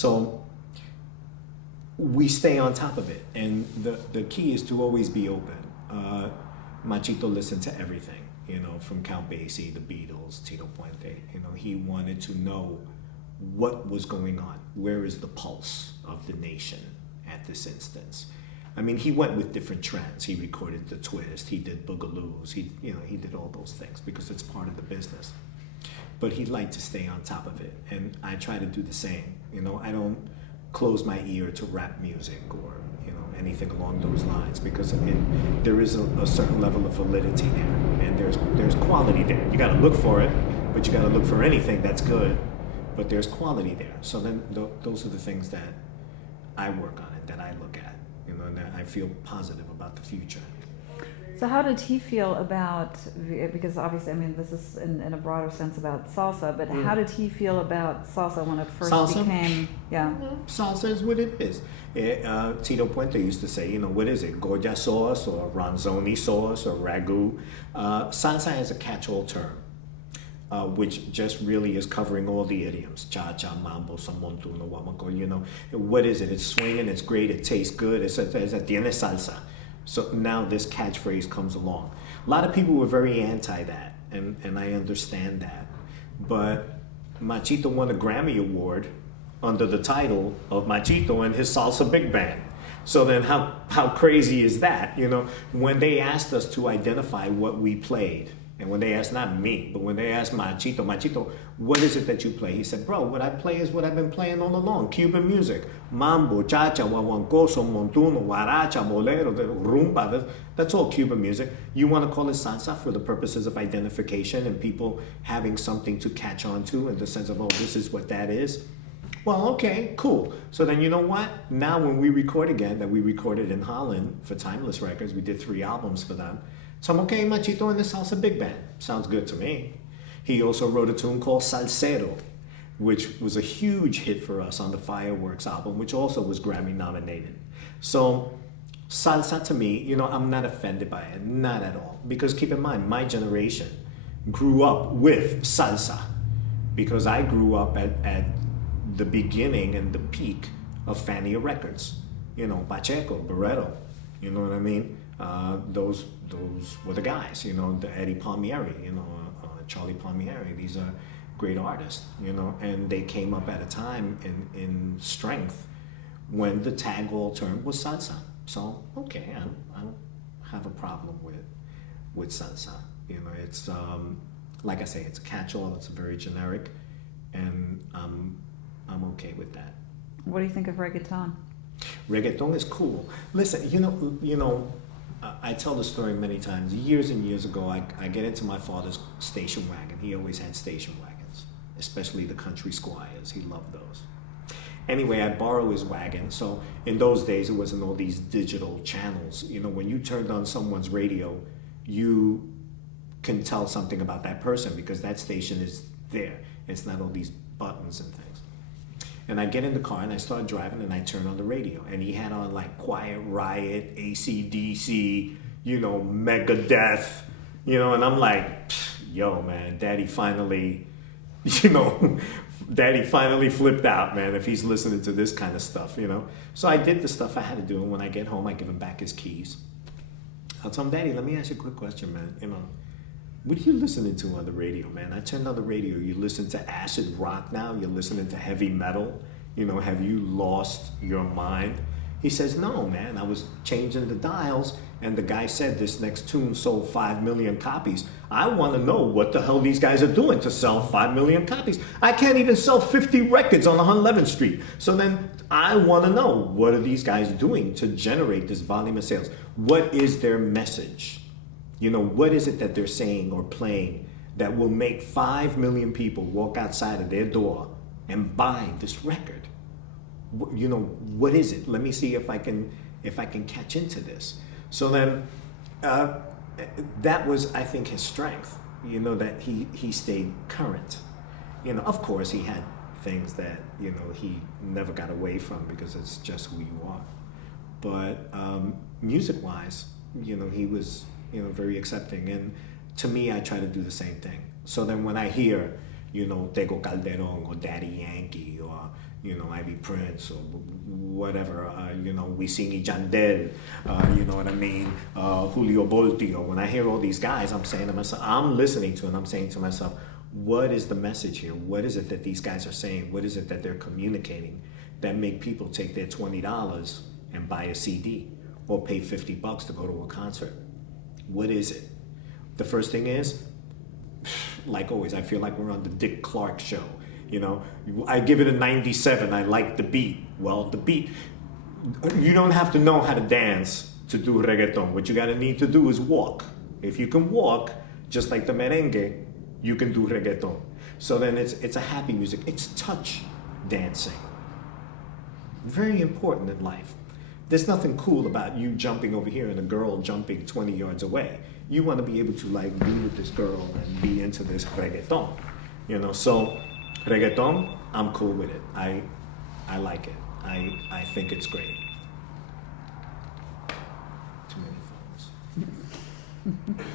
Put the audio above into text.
So we stay on top of it, and the key is to always be open. Machito listened to everything, from Count Basie, the Beatles, Tito Puente. He wanted to know what was going on. Where is the pulse of the nation at this instance? I mean, he went with different trends. He recorded the twist. He did boogaloos. He did all those things because it's part of the business. But he liked to stay on top of it, and I try to do the same. I don't close my ear to rap music or anything along those lines, because there is a certain level of validity there, and there's quality there. You got to look for it, but you got to look for anything that's good. But there's quality there. So then those are the things that I work on and that I look at, and that I feel positive about the future. So how did he feel about, because obviously, I mean, this is in a broader sense about salsa, but how did he feel about salsa when it first became, Salsa is what it is. Tito Puente used to say, what is it, Goya sauce or Ronzoni sauce or ragu? Salsa is a catch-all term, which just really is covering all the idioms. Cha-cha, mambo, samontuno, guamaco, what is it? It's swinging, it's great, it tastes good, tiene salsa. So now this catchphrase comes along. A lot of people were very anti that, and I understand that. But Machito won a Grammy Award under the title of Machito and his Salsa Big Band. So then how crazy is that? When they asked us to identify what we played, and when they asked, not me, but when they asked Machito, what is it that you play? He said, bro, what I play is what I've been playing all along, Cuban music. Mambo, cha-cha, guaguancoso, montuno, guaracha, bolero, rumba, that's all Cuban music. You want to call it salsa for the purposes of identification and people having something to catch on to in the sense of, oh, this is what that is? Well, okay, cool. So then you know what? Now when we record again, that we recorded in Holland for Timeless Records, we did 3 albums for them. So I'm okay, Machito and the Salsa Big Band. Sounds good to me. He also wrote a tune called Salsero, which was a huge hit for us on the Fireworks album, which also was Grammy nominated. So salsa to me, I'm not offended by it, not at all. Because keep in mind, my generation grew up with salsa, because I grew up at the beginning and the peak of Fania Records. Pacheco, Barreto, you know what I mean? Those were the guys, the Eddie Palmieri, Charlie Palmieri. These are great artists, and they came up at a time in strength when the tag-all term was salsa. So, okay, I don't have a problem with salsa. It's, like I say, it's a catch-all, it's very generic, and I'm okay with that. What do you think of reggaeton? Reggaeton is cool. Listen, I tell the story many times. Years and years ago, I get into my father's station wagon. He always had station wagons, especially the country squires. He loved those. Anyway, I borrow his wagon. So in those days, it wasn't all these digital channels. When you turned on someone's radio, you can tell something about that person because that station is there. It's not all these buttons and things. And I get in the car and I start driving and I turn on the radio. And he had on like Quiet Riot, AC/DC, Megadeth, and I'm like, yo, man, Daddy finally flipped out, man, if he's listening to this kind of stuff, So I did the stuff I had to do. And when I get home, I give him back his keys. I'll tell him, Daddy, let me ask you a quick question, man. What are you listening to on the radio, man? I turned on the radio. You listen to acid rock now? You're listening to heavy metal? Have you lost your mind? He says, no, man. I was changing the dials, and the guy said this next tune sold 5 million copies. I want to know what the hell these guys are doing to sell 5 million copies. I can't even sell 50 records on 111th Street. So then I want to know, what are these guys doing to generate this volume of sales? What is their message? What is it that they're saying or playing that will make 5 million people walk outside of their door and buy this record? What is it? Let me see if I can catch into this. So then that was, I think, his strength, that he stayed current. Of course he had things that, he never got away from because it's just who you are. But music-wise, he was, very accepting. And to me, I try to do the same thing. So then when I hear, Tego Calderon or Daddy Yankee or, you know, Ivy Prince or whatever, you know, Wisin y Yandel, you know what I mean, Julio Voltio. When I hear all these guys, I'm saying to myself, I'm listening to and I'm saying to myself, what is the message here? What is it that these guys are saying? What is it that they're communicating that make people take their $20 and buy a CD or pay $50 to go to a concert? What is it? The first thing is, like always, I feel like we're on the Dick Clark show. You know, I give it a 97. I like the beat. Well, the beat, you don't have to know how to dance to do reggaeton. What you gotta need to do is walk. If you can walk, just like the merengue, you can do reggaeton. So then it's a happy music. It's touch dancing. Very important in life. There's nothing cool about you jumping over here and a girl jumping 20 yards away. You want to be able to like be with this girl and be into this reggaeton. You know, so reggaeton, I'm cool with it. I like it. I think it's great. Too many phones.